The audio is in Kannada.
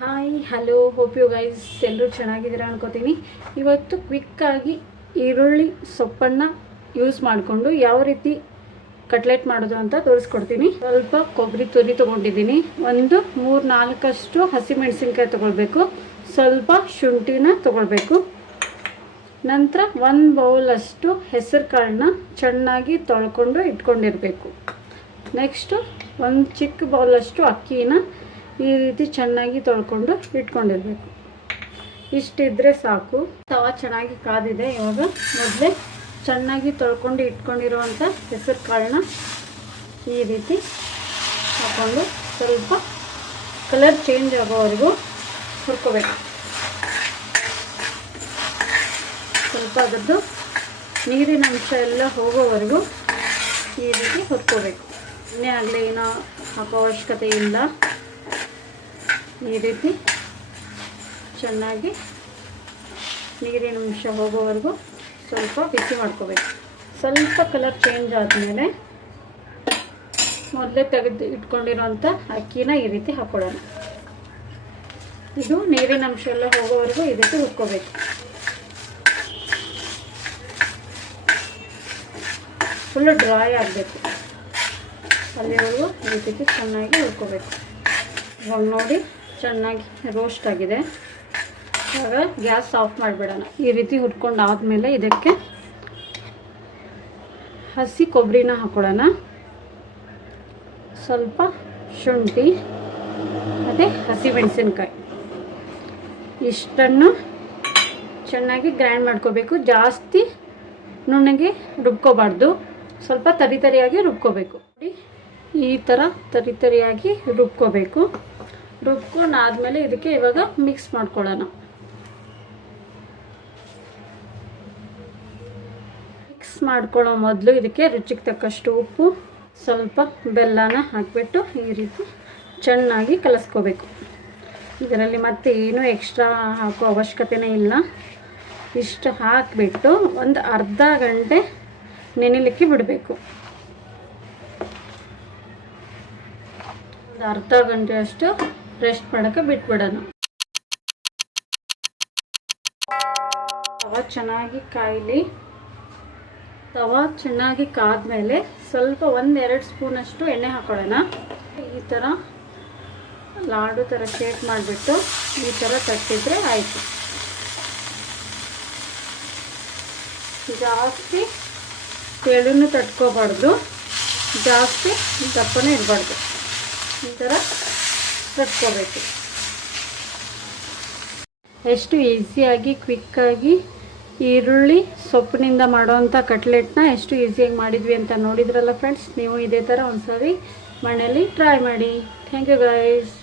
Hi hello hope you guys ಎಲ್ಲರೂ ಚೆನ್ನಾಗಿದ್ದೀರಾ ಅನ್ಕೋತೀನಿ. ಇವತ್ತು ಕ್ವಿಕ್ಕಾಗಿ ಈರುಳ್ಳಿ ಸೊಪ್ಪನ್ನು ಯೂಸ್ ಮಾಡಿಕೊಂಡು ಯಾವ ರೀತಿ ಕಟ್ಲೆಟ್ ಮಾಡೋದು ಅಂತ ತೋರಿಸ್ಕೊಡ್ತೀನಿ. ಸ್ವಲ್ಪ ಕೊಬ್ಬರಿ ತುರಿ ತೊಗೊಂಡಿದ್ದೀನಿ, ಒಂದು 3-4 ಹಸಿಮೆಣಸಿನ್ಕಾಯಿ ತೊಗೊಳ್ಬೇಕು, ಸ್ವಲ್ಪ ಶುಂಠಿನ ತೊಗೊಳ್ಬೇಕು. ನಂತರ 1 ಬೌಲಷ್ಟು ಹೆಸರು ಕಾಳನ್ನ ಚೆನ್ನಾಗಿ ತೊಳ್ಕೊಂಡು ಇಟ್ಕೊಂಡಿರಬೇಕು. ನೆಕ್ಸ್ಟು ಒಂದು ಚಿಕ್ಕ ಬೌಲಷ್ಟು ಅಕ್ಕಿನ ಈ ರೀತಿ ಚೆನ್ನಾಗಿ ತೊಳ್ಕೊಂಡು ಇಟ್ಕೊಂಡಿರಬೇಕು. ಇಷ್ಟಿದ್ರೆ ಸಾಕು. ತವಾ ಚೆನ್ನಾಗಿ ಕಾದಿದೆ. ಇವಾಗ ಮೊದಲೇ ಚೆನ್ನಾಗಿ ತೊಳ್ಕೊಂಡು ಇಟ್ಕೊಂಡಿರುವಂಥ ಹೆಸರು ಕಾಳನ್ನ ಈ ರೀತಿ ಹಾಕ್ಕೊಂಡು ಸ್ವಲ್ಪ ಕಲರ್ ಚೇಂಜ್ ಆಗೋವರೆಗೂ ಹುರ್ಕೋಬೇಕು. ಸ್ವಲ್ಪ ಅದರದ್ದು ನೀರಿನ ಅಂಶ ಎಲ್ಲ ಹೋಗೋವರೆಗೂ ಈ ರೀತಿ ಹುರ್ಕೋಬೇಕು. ಎಣ್ಣೆ ಆಗಲೇ ಏನೋ ಹಾಕೋ ಅವಶ್ಯಕತೆ ಇಲ್ಲ. ಈ ರೀತಿ ಚೆನ್ನಾಗಿ ನೀರಿನ ಅಂಶ ಹೋಗೋವರೆಗೂ ಸ್ವಲ್ಪ ಬಿಸಿ ಮಾಡ್ಕೋಬೇಕು. ಸ್ವಲ್ಪ ಕಲರ್ ಚೇಂಜ್ ಆದಮೇಲೆ ಮೊದಲೇ ತೆಗೆದು ಇಟ್ಕೊಂಡಿರೋಂಥ ಅಕ್ಕಿನ ಈ ರೀತಿ ಹಾಕ್ಕೊಳ್ಳೋಣ. ಇದು ನೀರಿನ ಅಂಶ ಎಲ್ಲ ಹೋಗೋವರೆಗೂ ಈ ರೀತಿ ಹುರ್ಕೋಬೇಕು. ಫುಲ್ಲು ಡ್ರೈ ಆಗಬೇಕು, ಅಲ್ಲಿವರೆಗೂ ಈ ರೀತಿ ಚೆನ್ನಾಗಿ ಹುರ್ಕೋಬೇಕು. ಇವಾಗ ನೋಡಿ ಚೆನ್ನಾಗಿ ರೋಸ್ಟ್ ಆಗಿದೆ. ಇವಾಗ ಗ್ಯಾಸ್ ಆಫ್ ಮಾಡಿಬಿಡೋಣ. ಈ ರೀತಿ ಹುರ್ಕೊಂಡು ಆದಮೇಲೆ ಇದಕ್ಕೆ ಹಸಿ ಕೊಬ್ಬರಿನ ಹಾಕೊಳ್ಳೋಣ, ಸ್ವಲ್ಪ ಶುಂಠಿ ಮತ್ತು ಹಸಿಮೆಣಸಿನ್ಕಾಯಿ ಇಷ್ಟನ್ನು ಚೆನ್ನಾಗಿ ಗ್ರೈಂಡ್ ಮಾಡ್ಕೋಬೇಕು. ಜಾಸ್ತಿ ನುಣ್ಣಗೆ ರುಬ್ಕೋಬಾರ್ದು, ಸ್ವಲ್ಪ ತರಿಯಾಗಿ ರುಬ್ಕೋಬೇಕು. ಈ ಥರ ತರಿಯಾಗಿ ರುಬ್ಕೋಬೇಕು. ರುಬ್ಕೊಂಡಾದ್ಮೇಲೆ ಇದಕ್ಕೆ ಇವಾಗ ಮಿಕ್ಸ್ ಮಾಡ್ಕೊಳ್ಳೋಣ. ಮಿಕ್ಸ್ ಮಾಡ್ಕೊಳ್ಳೋ ಮೊದಲು ಇದಕ್ಕೆ ರುಚಿಗೆ ತಕ್ಕಷ್ಟು ಉಪ್ಪು, ಸ್ವಲ್ಪ ಬೆಲ್ಲನ ಹಾಕಿಬಿಟ್ಟು ಈ ರೀತಿ ಚೆನ್ನಾಗಿ ಕಲಸ್ಕೋಬೇಕು. ಇದರಲ್ಲಿ ಮತ್ತೆ ಏನೂ ಎಕ್ಸ್ಟ್ರಾ ಹಾಕೋ ಅವಶ್ಯಕತೆನೇ ಇಲ್ಲ. ಇಷ್ಟು ಹಾಕಿಬಿಟ್ಟು ಒಂದು ಅರ್ಧ ಗಂಟೆ ನೆನೆಲಿಕ್ಕೆ ಬಿಡಬೇಕು. ಒಂದು ಅರ್ಧ ಗಂಟೆ ಅಷ್ಟು ರೆಸ್ಟ್ ಮಾಡೋಕ್ಕೆ ಬಿಟ್ಬಿಡೋಣ. ತವಾ ಚೆನ್ನಾಗಿ ಕಾಯಲಿ. ತವಾ ಚೆನ್ನಾಗಿ ಕಾದ್ಮೇಲೆ ಸ್ವಲ್ಪ 1-2 ಸ್ಪೂನಷ್ಟು ಎಣ್ಣೆ ಹಾಕೊಳ್ಳೋಣ. ಈ ಥರ ಲಾಡು ಥರ ಶೇಪ್ ಮಾಡಿಬಿಟ್ಟು ಈ ಥರ ತಟ್ಟಿದ್ರೆ ಆಯಿತು. ಜಾಸ್ತಿ ತೆಳುನೂ ತಟ್ಕೋಬಾರ್ದು, ಜಾಸ್ತಿ ದಪ್ಪನೇ ಇರಬಾರ್ದು. ಈ ಥರ ತಟ್ಕೋಬೇಕು. ಎಷ್ಟು ಈಸಿಯಾಗಿ ಕ್ವಿಕ್ಕಾಗಿ ಈರುಳ್ಳಿ ಸೊಪ್ಪಿನಿಂದ ಮಾಡೋವಂಥ ಕಟ್ಲೆಟ್ನ ಎಷ್ಟು ಈಸಿಯಾಗಿ ಮಾಡಿದ್ವಿ ಅಂತ ನೋಡಿದ್ರಲ್ಲ ಫ್ರೆಂಡ್ಸ್. ನೀವು ಇದೇ ಥರ ಒಂದ್ಸರಿ ಮನೇಲಿ ಟ್ರೈ ಮಾಡಿ. Thank you guys.